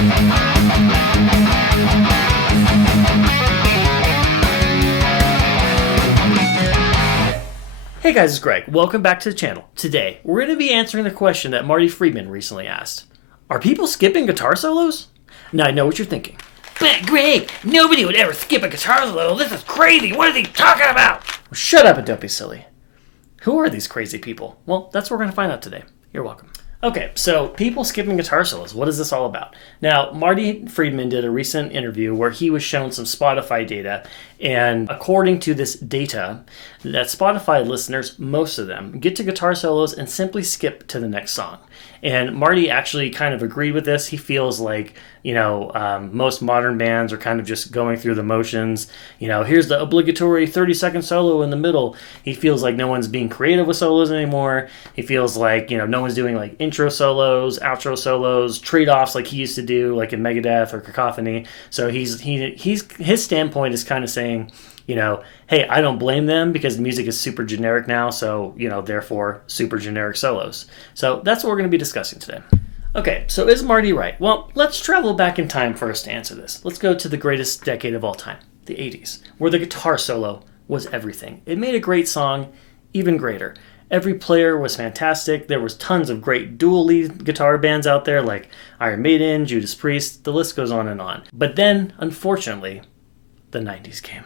Hey guys, it's Greg. Welcome back to the channel. Today, we're going to be answering the question that Marty Friedman recently asked. Are people skipping guitar solos? Now I know what you're thinking. But Greg, nobody would ever skip a guitar solo. This is crazy. What is he talking about? Well, shut up and don't be silly. Who are these crazy people? Well, that's what we're going to find out today. You're welcome. Okay, so people skipping guitar solos, what is this all about? Now, Marty Friedman did a recent interview where he was shown some Spotify data, and according to this data, that Spotify listeners, most of them, get to guitar solos and simply skip to the next song. And Marty actually kind of agreed with this. He feels like, most modern bands are kind of just going through the motions. Here's the obligatory 30-second solo in the middle. He feels like no one's being creative with solos anymore. He feels like, no one's doing like intro solos, outro solos, trade-offs like he used to do, like in Megadeth or Cacophony. So his standpoint is kind of saying, hey, I don't blame them because the music is super generic now, so, therefore, super generic solos. So that's what we're going to be discussing today. Okay, so is Marty right? Well, let's travel back in time first to answer this. Let's go to the greatest decade of all time, the 80s, where the guitar solo was everything. It made a great song even greater. Every player was fantastic. There was tons of great dual lead guitar bands out there like Iron Maiden, Judas Priest, the list goes on and on. But then, unfortunately, the 90s came.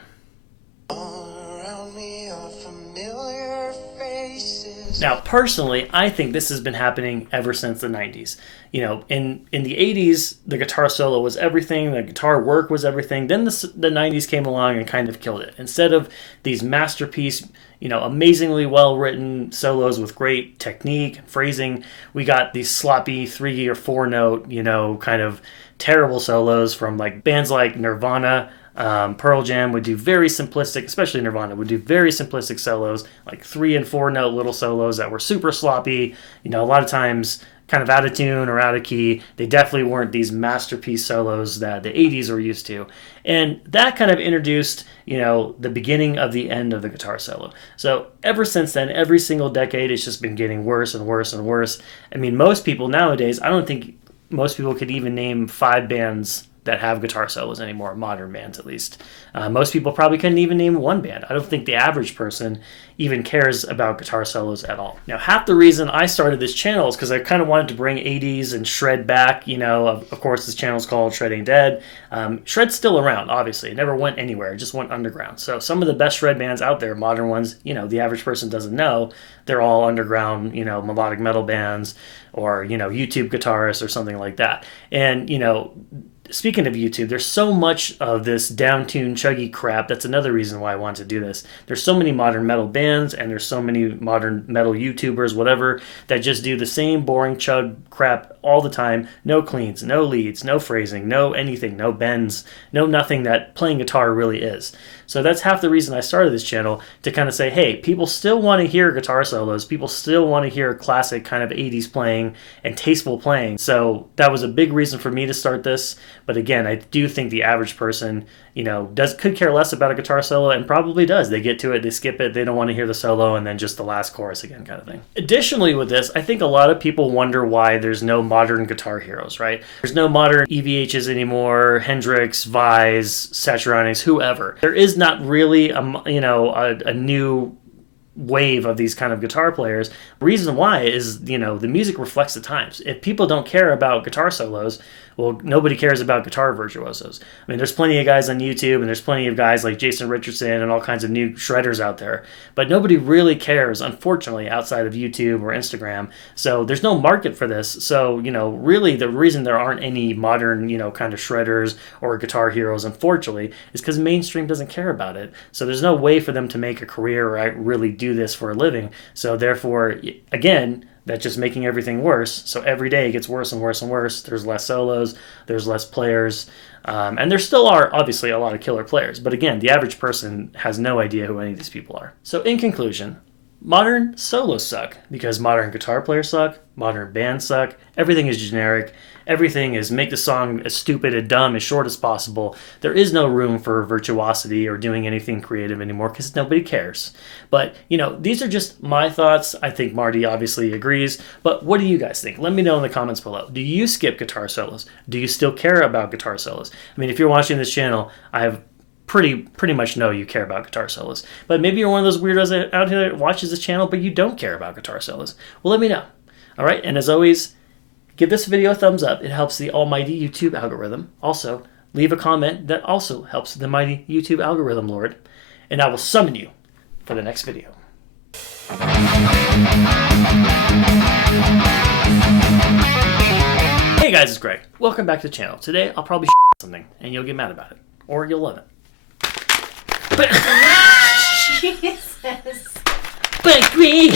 Now, personally, I think this has been happening ever since the 90s. In the 80s, the guitar solo was everything, the guitar work was everything. Then the 90s came along and kind of killed it. Instead of these masterpiece, amazingly well-written solos with great technique and phrasing, we got these sloppy 3 or 4 note, kind of terrible solos from like bands like Nirvana. Pearl Jam would do very simplistic, especially Nirvana, would do very simplistic solos, like 3 and 4 note little solos that were super sloppy, a lot of times kind of out of tune or out of key. They definitely weren't these masterpiece solos that the 80s were used to. And that kind of introduced, the beginning of the end of the guitar solo. So ever since then, every single decade, it's just been getting worse and worse and worse. I mean, most people nowadays, I don't think most people could even name 5 bands that have guitar solos anymore, modern bands at least. Most people probably couldn't even name one band. I don't think the average person even cares about guitar solos at all. Now, half the reason I started this channel is because I kind of wanted to bring 80s and shred back. Of course, this channel is called Shredding Dead. Shred's still around, obviously. It never went anywhere. It just went underground. So some of the best shred bands out there, modern ones, the average person doesn't know. They're all underground, melodic metal bands or, YouTube guitarists or something like that. And, speaking of YouTube, there's so much of this down-tuned, chuggy crap. That's another reason why I want to do this. There's so many modern metal bands, and there's so many modern metal YouTubers, whatever, that just do the same boring chug crap all the time. No cleans, no leads, no phrasing, no anything, no bends, no nothing that playing guitar really is. So that's half the reason I started this channel, to kind of say, hey, people still want to hear guitar solos. People still want to hear classic kind of 80s playing and tasteful playing. So that was a big reason for me to start this. But again, I do think the average person, could care less about a guitar solo, and probably does. They get to it, they skip it, they don't want to hear the solo, and then just the last chorus again kind of thing. Additionally with this, I think a lot of people wonder why there's no modern guitar heroes, right? There's no modern EVHs anymore, Hendrix, Vise, Saturanis, whoever. There is not really a new wave of these kind of guitar players. The reason why is, the music reflects the times. If people don't care about guitar solos, well, nobody cares about guitar virtuosos. I mean, there's plenty of guys on YouTube, and there's plenty of guys like Jason Richardson and all kinds of new shredders out there, but nobody really cares, unfortunately, outside of YouTube or Instagram. So there's no market for this. So, really the reason there aren't any modern, kind of shredders or guitar heroes, unfortunately, is because mainstream doesn't care about it. So there's no way for them to make a career or really do this for a living. So therefore, again, that's just making everything worse. So every day it gets worse and worse and worse. There's less solos, there's less players, and there still are obviously a lot of killer players. But again, the average person has no idea who any of these people are. So in conclusion, modern solos suck because modern guitar players suck, modern bands suck, everything is generic, everything is make the song as stupid and dumb, as short as possible. There is no room for virtuosity or doing anything creative anymore because nobody cares. But, these are just my thoughts. I think Marty obviously agrees, but what do you guys think? Let me know in the comments below. Do you skip guitar solos? Do you still care about guitar solos? I mean, if you're watching this channel, I have pretty much know you care about guitar solos. But maybe you're one of those weirdos out here that watches this channel, but you don't care about guitar solos. Well, let me know. All right, and as always, give this video a thumbs up. It helps the almighty YouTube algorithm. Also, leave a comment that also helps the mighty YouTube algorithm, Lord. And I will summon you for the next video. Hey guys, it's Greg. Welcome back to the channel. Today, I'll probably something, and you'll get mad about it. Or you'll love it. But Jesus. But Greg...